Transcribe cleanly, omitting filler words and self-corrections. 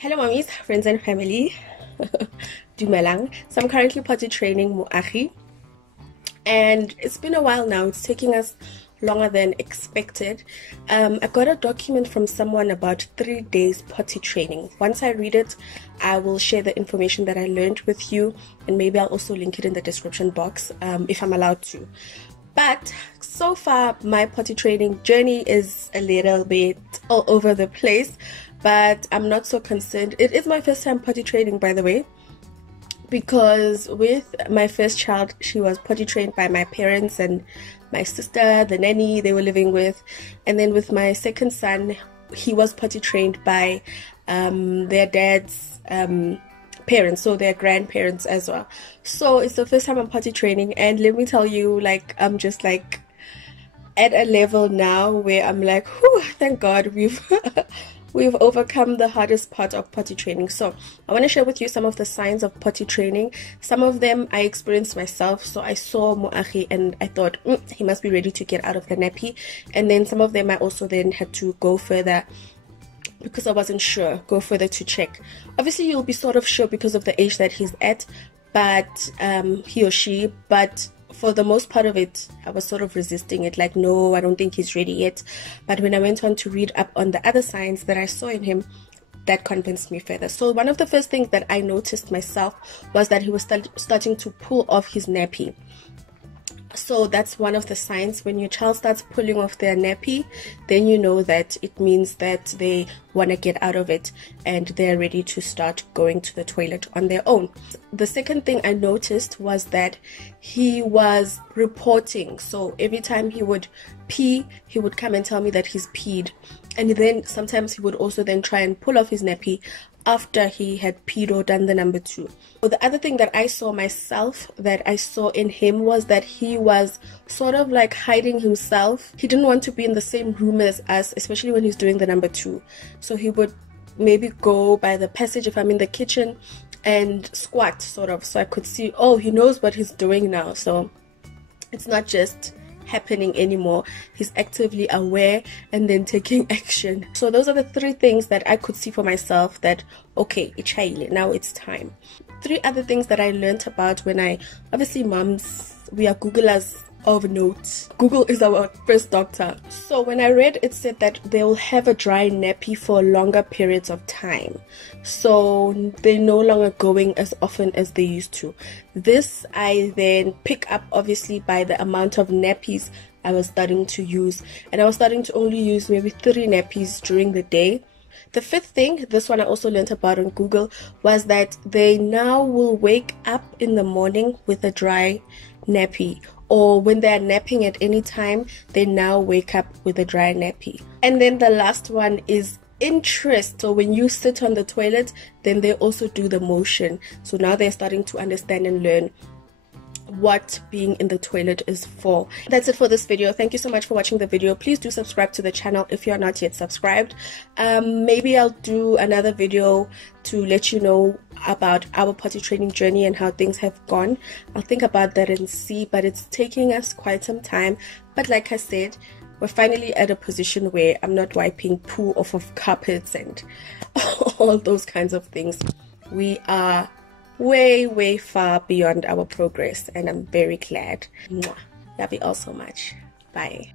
Hello mommies, friends and family. Dumelang. So I'm currently potty training Mwah, and it's been a while now. It's taking us longer than expected. I got a document from someone about 3 days potty training. Once I read it, I will share the information that I learned with you, and maybe I'll also link it in the description box if I'm allowed to. But so far my potty training journey is a little bit all over the place, but I'm not so concerned. It is my first time potty training, by the way, because with my first child, she was potty trained by my parents and my sister, the nanny they were living with. And then with my second son, he was potty trained by their dad's parents, so their grandparents as well. So it's the first time I'm potty training, and let me tell you, like, I'm just like at a level now where I'm like, whew, thank God we've overcome the hardest part of potty training. So I want to share with you some of the signs of potty training. Some of them I experienced myself. So I saw Mwah and I thought he must be ready to get out of the nappy. And then some of them I also then had to go further because I wasn't sure, go further to check. Obviously you'll be sort of sure because of the age that he's at, but he or she, but for the most part of it, I was sort of resisting it, like, no, I don't think he's ready yet. But when I went on to read up on the other signs that I saw in him, that convinced me further. So one of the first things that I noticed myself was that he was starting to pull off his nappy. So that's one of the signs. When your child starts pulling off their nappy, then you know that it means that they want to get out of it and they're ready to start going to the toilet on their own. The second thing I noticed was that he was reporting. So every time he would pee, he would come and tell me that he's peed. And then sometimes he would also then try and pull off his nappy after he had peed or done the number 2. So the other thing that I saw myself, that I saw in him, was that he was sort of like hiding himself. He didn't want to be in the same room as us, especially when he's doing the number 2. So he would maybe go by the passage if I'm in the kitchen and squat, sort of, so I could see, oh, he knows what he's doing now. So it's not just happening anymore, he's actively aware and then taking action. So those are the 3 things that I could see for myself, that okay, now it's time. 3 other things that I learned about when obviously moms, we are Googlers of notes. Google is our first doctor. So when I read, it said that they will have a dry nappy for longer periods of time, so they're no longer going as often as they used to. This I then pick up obviously by the amount of nappies I was starting to use, and I was starting to only use maybe 3 nappies during the day. The 5th thing, this one I also learned about on Google, was that they now will wake up in the morning with a dry nappy, or when they're napping at any time, they now wake up with a dry nappy. And then the last one is interest. So when you sit on the toilet, then they also do the motion. So now they're starting to understand and learn what being in the toilet is for. That's it for this video. Thank you so much for watching the video. Please do subscribe to the channel if you're not yet subscribed. Maybe I'll do another video to let you know about our potty training journey and how things have gone. I'll think about that and see, but it's taking us quite some time. But like I said, we're finally at a position where I'm not wiping poo off of carpets and all those kinds of things. We are way far beyond our progress, and I'm very glad. Mwah. Love you all so much. Bye.